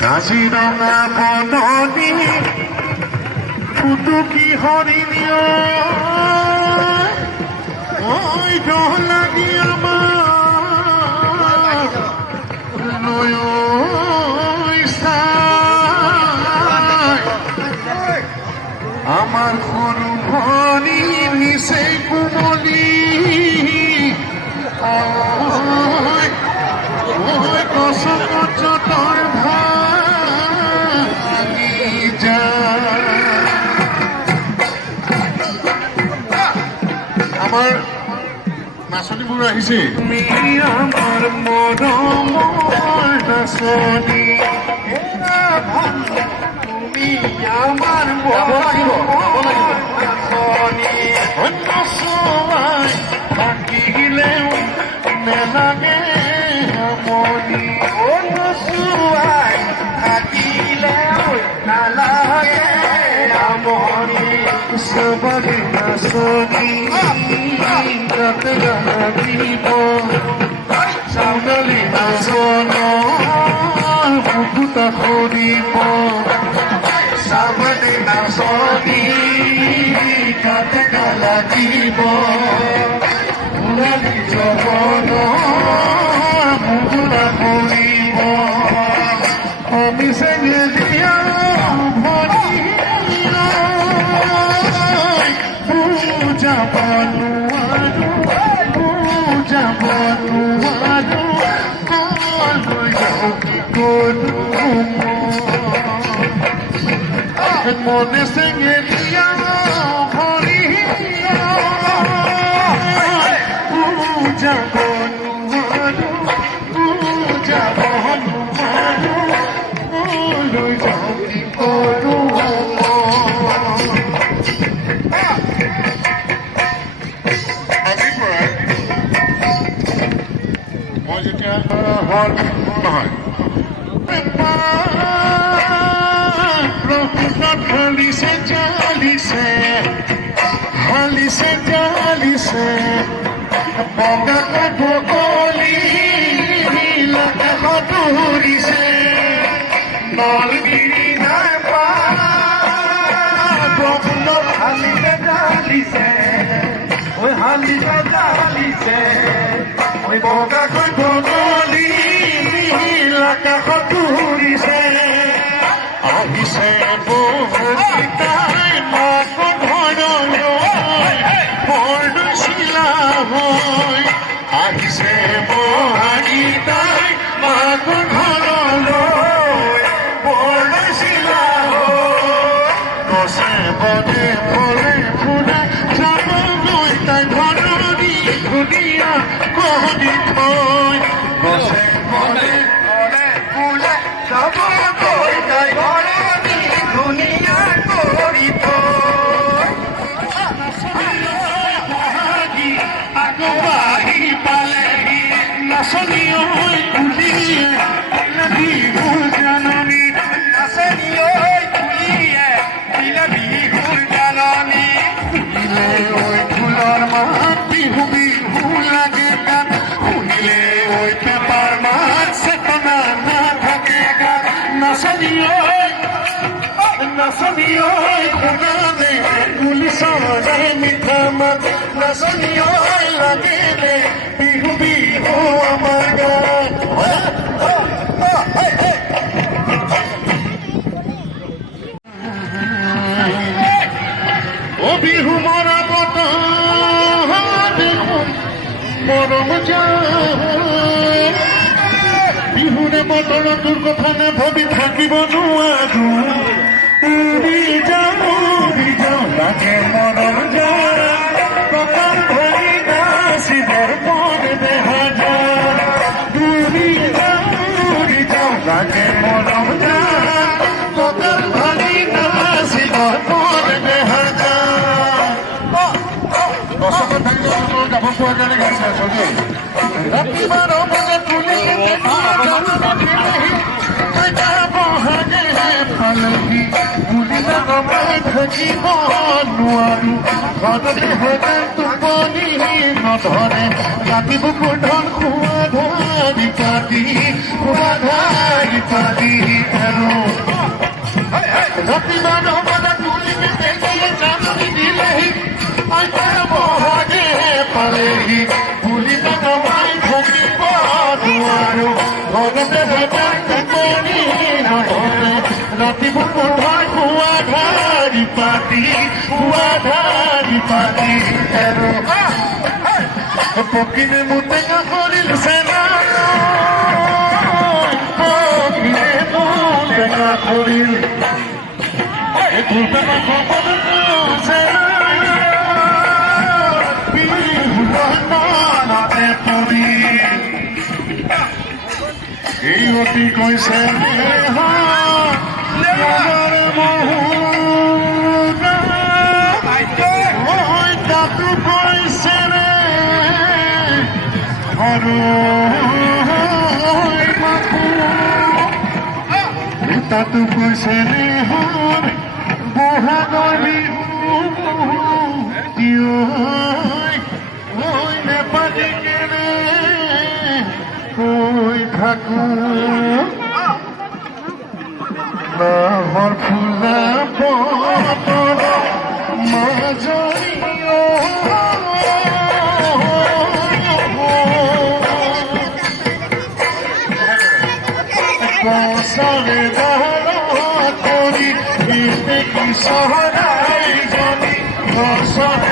কাজিৰঙা বননি ফুটুকি হৰিণী ঐ ডৰ লাগি আমাৰ নৈ চাই আমাৰ সৰু ভনী নিচে কোমলি গছত যতৰ ভাঙি যায় আমাৰ নাচনীবোৰ আহিছে তুমি আমাৰ মৰমৰ নাচনী তুমি আমাৰ নাচনী নচোৱাই থাকিলেও নেলাগে আমনি নচোৱাই থাকিলেও নালাগে আমনি সবৰে নাচনী গাতে লাগিব চাউনালী নাচনৰ বুকুতা সৰিব চাবলে নাচনী গাতে লাগিব ওলালি জগনৰ বুকুতা সৰিব আমি চেঙে দিয়া ভৰি যাব মনে চেঙে দিয়া ভৰি যাব লৈ যাওঁ কি কৰো মই যেতিয়া নহয় হালিছে জালিছে হালিছে জালিছে বগা বগলী ধৰিছে নলগিৰি নাই পাবনত হালিছে জালিছে ঐ হালিছে জালিছে ঐ বগাকৈ বগলী আকাশত ধৰিছে আহিছে বহুতাই মাক ঘৰলৈ বৰদৈচিলা হৈ আহিছে বহাগীতাই মাক ঘৰলৈ বৰদৈচিলা হৈ গছে বনে ফলে ফুলে যাবলৈ তাই ঘৰনি ধুনীয়া কহনি থৈ গছে বনে ফলে ফুলে যাবলৈ তাই ঘৰনি ধুনীয়া কৰি থৈ বহাগী আগবাঢ়ি পালেহি নাচনী ঐ কুলিয়ে বিহুৰ জাননী নাচনী ঐ কুলিয়ে বিহুৰ জাননী শুনিলে ঐ ফুলৰ মাত বিহু বিহু লাগে গান শুনিলে ঐ পেপাৰ মাত চেতনা নাথাকে গান নাচনী ঐ শুনালে পুলিচৰে মিঠা মাত নাচনী ঐ লাগিলে বিহু বিহু আমাৰ গান ও বিহু মৰা বতৰ দেখোন মৰম যায় বিহুৰে বতৰত তোৰ কথা নাভাবি থাকিব নোৱাৰো উৰি যাওঁ লাগে মৰম যায় ককাৰ ভৰি নাচিবৰ মন দেহা যায় উৰি যাওঁ লাগে মৰম যায় ককাৰ ভৰি নাচিবৰ মন দেহা যায় দশকত থাকিলে যাব পোৱাৰ কাৰণে গাইছে আচলতে ৰাতি 12 বজাত তুলি বহাগে পালহি তুলিলে থাকিব নোৱাৰো ঘৰতে হতে টোপনি নধৰে ৰাতি বুকুৰ ধন খোৱা ধাৰি পাতি আৰু ৰাতি মানৱতা তুলি দেখিয়ে জানি দিলেহি আইতাৰ বহাগে পালেহি বুলি নমাই থাকিব নোৱাৰো ঘৰতে হতে টোপনি নধৰে ৰাতি বুকুৰ ধন খোৱা ধাৰি পাতি আৰু পকিনে মুটেঙা কৰিল চেনা পকিনে মুটেঙা কৰিল দুটা খবৰ চেনা বিহুতে পৰি এই অতি কৈছে তাতো কৈছে বহাগৰ বিহু নেপালী কেনে কৈ থাকো নাহৰ ফুলা পতৰ মাজৰি কৌশলে কৰি চহৰাই জনি